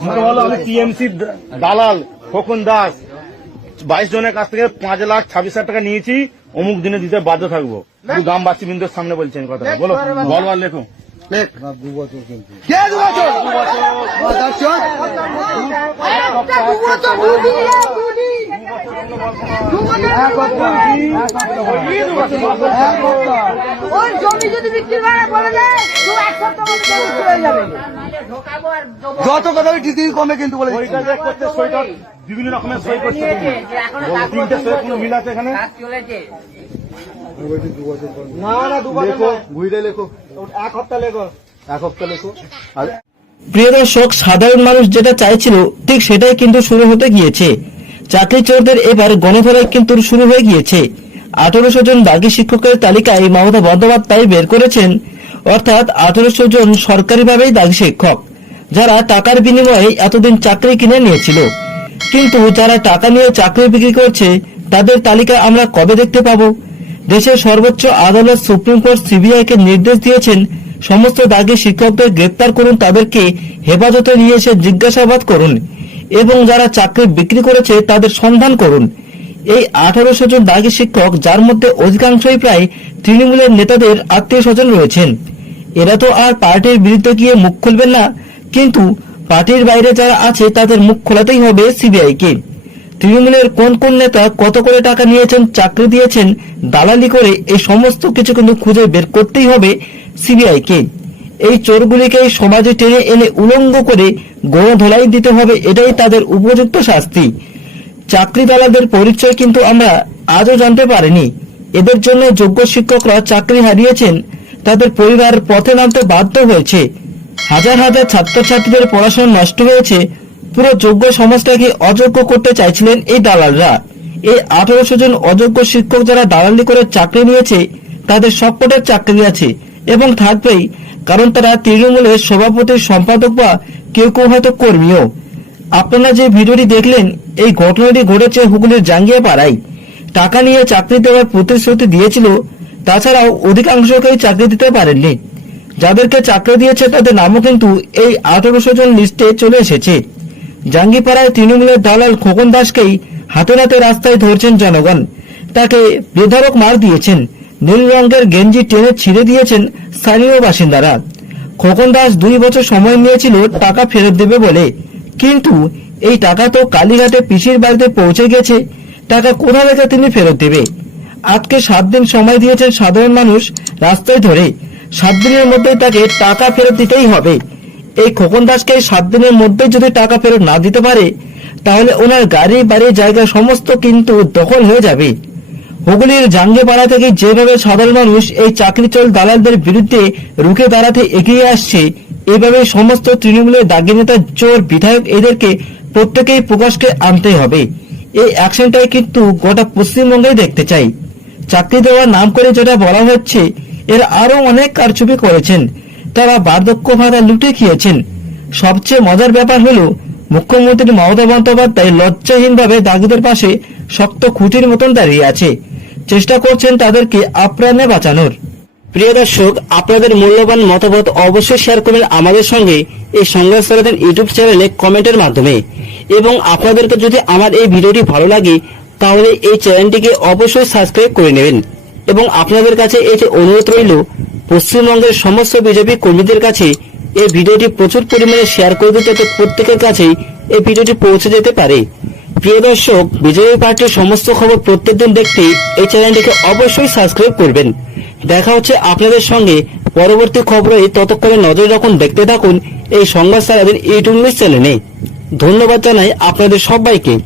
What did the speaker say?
আমি টিএমসি দালাল খোকন দাস বাইশ জনের কাছ থেকে পাঁচ লাখ ছাব্বিশ হাজার টাকা নিয়েছি অমুক দিনে দিতে বাধ্য থাকব গ্রামবাসী বিন্দুর সামনে বলছেন কথা বলো বল আর লেখো কে দু বছর দর্শক জমি যদি বিক্রি যত কথা কমে কিন্তু বলে বিভিন্ন রকমের সই করছে। তিনটে সই কোনো মিল আছে এখানে? না না দু বছর লেখো না। বুঝলে লেখো। এক সপ্তাহ লেখো। এক সপ্তাহ লেখো। আর প্রিয় দর্শক সাধারণ মানুষ যেটা চাইছিল ঠিক সেটাই কিন্তু শুরু হতে গিয়েছে। চাকরি চোরদের এবার গণধরা কিন্তু শুরু হয়ে গিয়েছে। আঠারোশো জন বাকি শিক্ষকের তালিকায় মমতা বন্দ্যোপাধ্যায় বের করেছেন। অর্থাৎ আঠারোশো জন সরকারিভাবেই দাগি শিক্ষক, যারা টাকার বিনিময়ে এতদিন চাকরি কিনে নিয়েছিল। কিন্তু যারা টাকা নিয়ে চাকরি বিক্রি করছে, তাদের তালিকা আমরা কবে দেখতে পাবো? দেশের সর্বোচ্চ আদালত সুপ্রিম কোর্ট সিবিআই কে নির্দেশ দিয়েছেন, সমস্ত দাগি শিক্ষকদের গ্রেপ্তার করুন, তাদেরকে হেফাজতে নিয়ে এসে জিজ্ঞাসাবাদ করুন, এবং যারা চাকরি বিক্রি করেছে, তাদের সন্ধান করুন। এই আঠারোশো জন দাগি শিক্ষক, যার মধ্যে অধিকাংশই প্রায় তৃণমূলের নেতাদের আত্মীয় স্বজন রয়েছেন। এরা তো আর পার্টির বিরুদ্ধে গিয়ে মুখ খুলবেন না। কিন্তু পার্টির বাইরে যারা আছে, তাদের মুখ খোলাতেই হবে সিবিআই কে তৃণমূলের কোন কোন নেতা কত করে টাকা নিয়েছেন, চাকরি দিয়েছেন, দালালি করে এই সমস্ত কিছু কিন্তু খুঁজে বের করতেই হবে সিবিআই কে এই চোরগুলিকে সমাজে টেনে এনে উলঙ্গ করে গণধোলাই দিতে হবে, এটাই তাদের উপযুক্ত শাস্তি। চাকরি দালালদের পরিচয় কিন্তু আমরা আজও জানতে পারিনি। এদের জন্য যোগ্য শিক্ষকরা চাকরি হারিয়েছেন তাদের পরিবার পথে নামতে বাধ্য হয়েছে। হাজার হাজার ছাত্রছাত্রীদের পড়াশোনা নষ্ট হয়েছে। পুরো যোগ্য সমাজটাকে অযোগ্য করতে চাইছিলেন এই দালালরা। এই আঠারোশো জন অযোগ্য শিক্ষক যারা দালালি করে চাকরি নিয়েছে, তাদের সবকটার চাকরি আছে এবং থাকবেই, কারণ তারা তৃণমূলের সভাপতি সম্পাদক বা কেউ কেউ হয়তো কর্মীও। আপনারা যে ভিডিওটি দেখলেন, এই ঘটনাটি ঘটেছে হুগলির জাঙ্গিয়া পাড়ায় টাকা নিয়ে চাকরি দেওয়ার প্রতিশ্রুতি দিয়েছিল তাছাড়াও অধিকাংশকেই চাকরি দিতে পারেননি। যাদেরকে চাকরি দিয়েছে তাদের নামও কিন্তু এই আঠারোশো জন লিস্টে চলে এসেছে। জাঙ্গিপাড়ায় তৃণমূলের দালাল খোকন দাসকেই হাতে হাতে রাস্তায় ধরছেন জনগণ। তাকে বেধরক মার দিয়েছেন। নীল রঙের গেঞ্জি টেনে ছিঁড়ে দিয়েছেন স্থানীয় বাসিন্দারা। খোকন দাস দুই বছর সময় নিয়েছিল টাকা ফেরত দেবে বলে। কিন্তু এই টাকা তো কালীঘাটে পিসির বাড়িতে পৌঁছে গেছে। টাকা কোথা থেকে তিনি ফেরত দেবে? আজকে সাত দিন সময় দিয়েছেন সাধারণ মানুষ রাস্তায় ধরে সাত দিনের মধ্যে তাকে টাকা ফেরত দিতেই হবে। এই খোকন দাসকে সাত দিনের মধ্যে যদি টাকা ফেরত না দিতে পারে, তাহলে ওনার গাড়ি, বাড়ি, জায়গা সমস্ত কিন্তু দখল হয়ে যাবে। হুগলির জাঙ্গেপাড়া থেকে যেভাবে সাধারণ মানুষ এই চাকরি চল দালালদের বিরুদ্ধে রুখে দাঁড়াতে এগিয়ে আসছে, এভাবে সমস্ত তৃণমূলের দাগি নেতা, চোর, বিধায়ক এদেরকে প্রত্যেকেই প্রকাশকে আনতে হবে। এই অ্যাকশনটাই কিন্তু গোটা পশ্চিমবঙ্গে দেখতে চাই। চাকরি দেওয়ার নাম করে যেটা বলা হচ্ছে, এর আরও অনেক কারচুপি করেছেন। তারা বার্ধক্য ভাতা লুটে খেয়েছেন। সবচেয়ে মজার ব্যাপার হলো, মুখ্যমন্ত্রী মমতা বন্দ্যোপাধ্যায় লজ্জাহীনভাবে দাগিদের পাশে শক্ত খুঁটির মতন দাঁড়িয়ে আছে। চেষ্টা করছেন তাদেরকে আপ্রাণে বাঁচানোর। প্রিয় দর্শক, আপনাদের মূল্যবান মতামত অবশ্যই শেয়ার করবেন আমাদের সঙ্গে এই সংঘাত সরাদের ইউটিউব চ্যানেলে কমেন্টের মাধ্যমে। এবং আপনাদেরকে যদি আমার এই ভিডিওটি ভালো লাগে তাহলে এই চ্যানেলটিকে অবশ্যই সাবস্ক্রাইব করে নেবেন। এবং আপনাদের কাছে যে অনুরোধ রইল, পশ্চিমবঙ্গের সমস্ত বিজেপি কর্মীদের কাছে এই ভিডিওটি প্রচুর পরিমাণে শেয়ার করে দিতে যাতে প্রত্যেকের কাছেই এই ভিডিওটি পৌঁছে যেতে পারে। প্রিয় দর্শক, বিজেপি পার্টির সমস্ত খবর প্রত্যেকদিন দেখতে এই চ্যানেলটিকে অবশ্যই সাবস্ক্রাইব করবেন। দেখা হচ্ছে আপনাদের সঙ্গে। পরবর্তী খবরে ততক্ষণে নজর রাখুন, দেখতে থাকুন এই সংবাদ সারাদের ইউটিউব নিউজ চ্যানেলে। ধন্যবাদ জানাই আপনাদের সবাইকে।